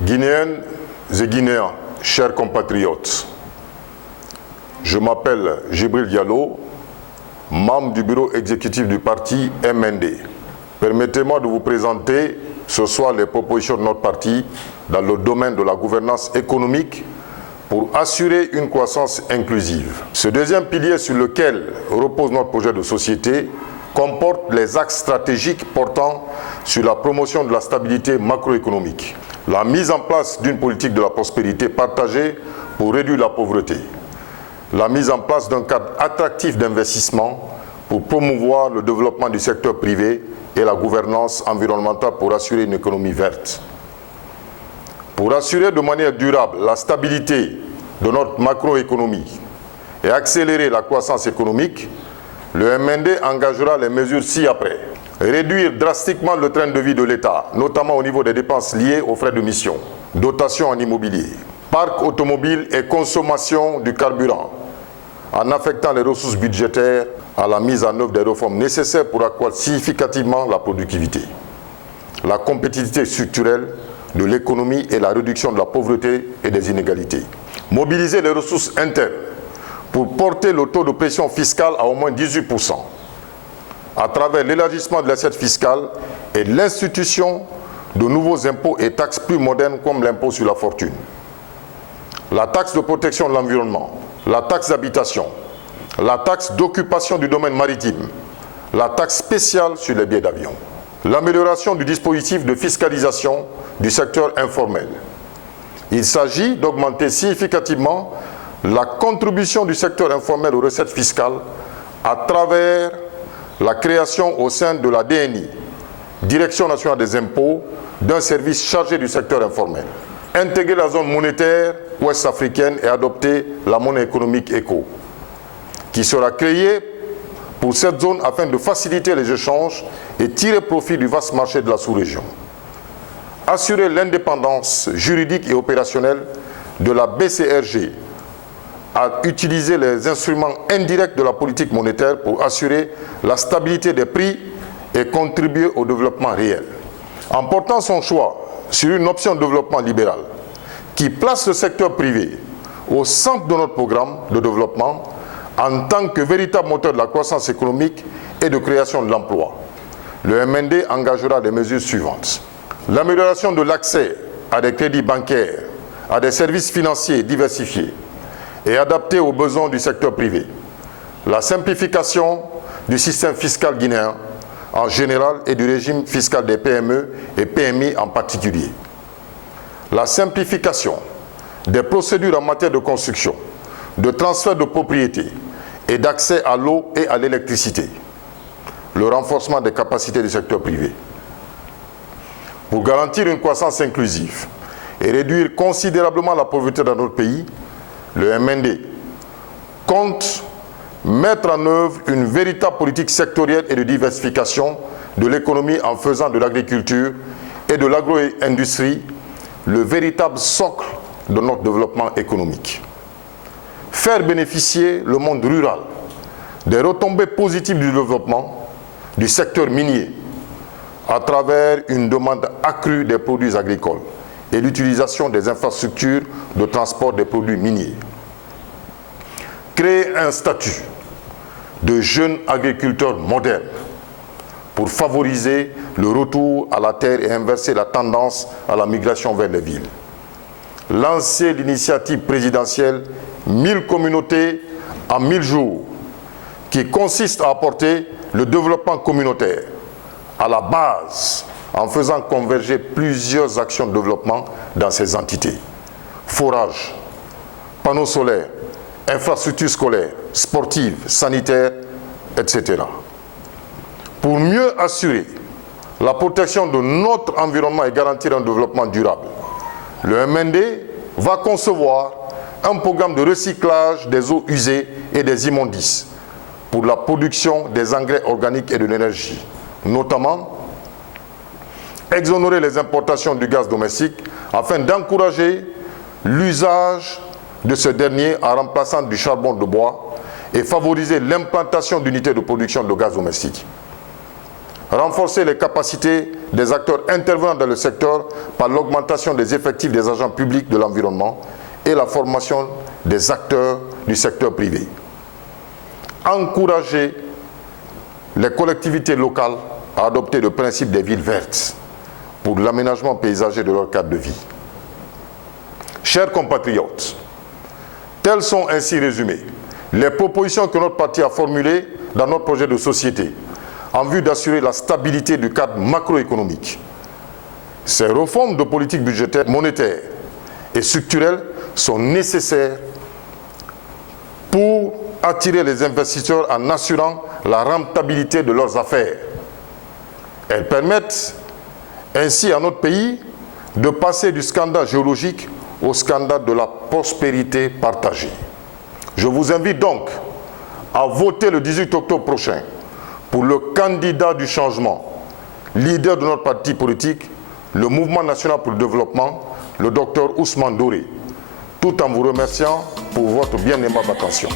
Guinéennes et Guinéens, chers compatriotes, je m'appelle Djibril Diallo, membre du bureau exécutif du parti MND. Permettez-moi de vous présenter ce soir les propositions de notre parti dans le domaine de la gouvernance économique pour assurer une croissance inclusive. Ce deuxième pilier sur lequel repose notre projet de société comporte les axes stratégiques portant sur la promotion de la stabilité macroéconomique, la mise en place d'une politique de la prospérité partagée pour réduire la pauvreté, la mise en place d'un cadre attractif d'investissement pour promouvoir le développement du secteur privé et la gouvernance environnementale pour assurer une économie verte. Pour assurer de manière durable la stabilité de notre macroéconomie et accélérer la croissance économique, le MND engagera les mesures ci-après. Réduire drastiquement le train de vie de l'État, notamment au niveau des dépenses liées aux frais de mission, dotation en immobilier, parc automobile et consommation du carburant, en affectant les ressources budgétaires à la mise en œuvre des réformes nécessaires pour accroître significativement la productivité, la compétitivité structurelle de l'économie et la réduction de la pauvreté et des inégalités. Mobiliser les ressources internes pour porter le taux de pression fiscale à au moins 18%, à travers l'élargissement de l'assiette fiscale et l'institution de nouveaux impôts et taxes plus modernes comme l'impôt sur la fortune, la taxe de protection de l'environnement, la taxe d'habitation, la taxe d'occupation du domaine maritime, la taxe spéciale sur les billets d'avion, l'amélioration du dispositif de fiscalisation du secteur informel. Il s'agit d'augmenter significativement la contribution du secteur informel aux recettes fiscales à travers la création au sein de la DNI, Direction nationale des impôts, d'un service chargé du secteur informel. Intégrer la zone monétaire ouest-africaine et adopter la monnaie économique ECO, qui sera créée pour cette zone afin de faciliter les échanges et tirer profit du vaste marché de la sous-région. Assurer l'indépendance juridique et opérationnelle de la BCRG, à utiliser les instruments indirects de la politique monétaire pour assurer la stabilité des prix et contribuer au développement réel. En portant son choix sur une option de développement libéral qui place le secteur privé au centre de notre programme de développement en tant que véritable moteur de la croissance économique et de création de l'emploi, le MND engagera les mesures suivantes. L'amélioration de l'accès à des crédits bancaires, à des services financiers diversifiés et adaptés aux besoins du secteur privé. La simplification du système fiscal guinéen en général et du régime fiscal des PME et PMI en particulier. La simplification des procédures en matière de construction, de transfert de propriété et d'accès à l'eau et à l'électricité. Le renforcement des capacités du secteur privé. Pour garantir une croissance inclusive et réduire considérablement la pauvreté dans notre pays, le MND compte mettre en œuvre une véritable politique sectorielle et de diversification de l'économie en faisant de l'agriculture et de l'agro-industrie le véritable socle de notre développement économique. Faire bénéficier le monde rural des retombées positives du développement du secteur minier à travers une demande accrue des produits agricoles et l'utilisation des infrastructures de transport des produits miniers. Créer un statut de jeunes agriculteurs modernes pour favoriser le retour à la terre et inverser la tendance à la migration vers les villes. Lancer l'initiative présidentielle 1000 communautés en 1000 jours, qui consiste à apporter le développement communautaire à la base en faisant converger plusieurs actions de développement dans ces entités. Forage, panneaux solaires, infrastructures scolaires, sportives, sanitaires, etc. Pour mieux assurer la protection de notre environnement et garantir un développement durable, le MND va concevoir un programme de recyclage des eaux usées et des immondices pour la production des engrais organiques et de l'énergie, notamment exonérer les importations du gaz domestique afin d'encourager l'usage de ce dernier en remplaçant du charbon de bois et favoriser l'implantation d'unités de production de gaz domestique. renforcer les capacités des acteurs intervenant dans le secteur par l'augmentation des effectifs des agents publics de l'environnement et la formation des acteurs du secteur privé. Encourager les collectivités locales à adopter le principe des villes vertes pour l'aménagement paysager de leur cadre de vie. Chers compatriotes, telles sont ainsi résumées les propositions que notre parti a formulées dans notre projet de société en vue d'assurer la stabilité du cadre macroéconomique. Ces réformes de politique budgétaire, monétaire et structurelle sont nécessaires pour attirer les investisseurs en assurant la rentabilité de leurs affaires. Elles permettent ainsi à notre pays de passer du scandale géologique au scandale de la prospérité partagée. Je vous invite donc à voter le 18 octobre prochain pour le candidat du changement, leader de notre parti politique, le Mouvement national pour le développement, le Dr Ousmane Doré, tout en vous remerciant pour votre bien aimable attention.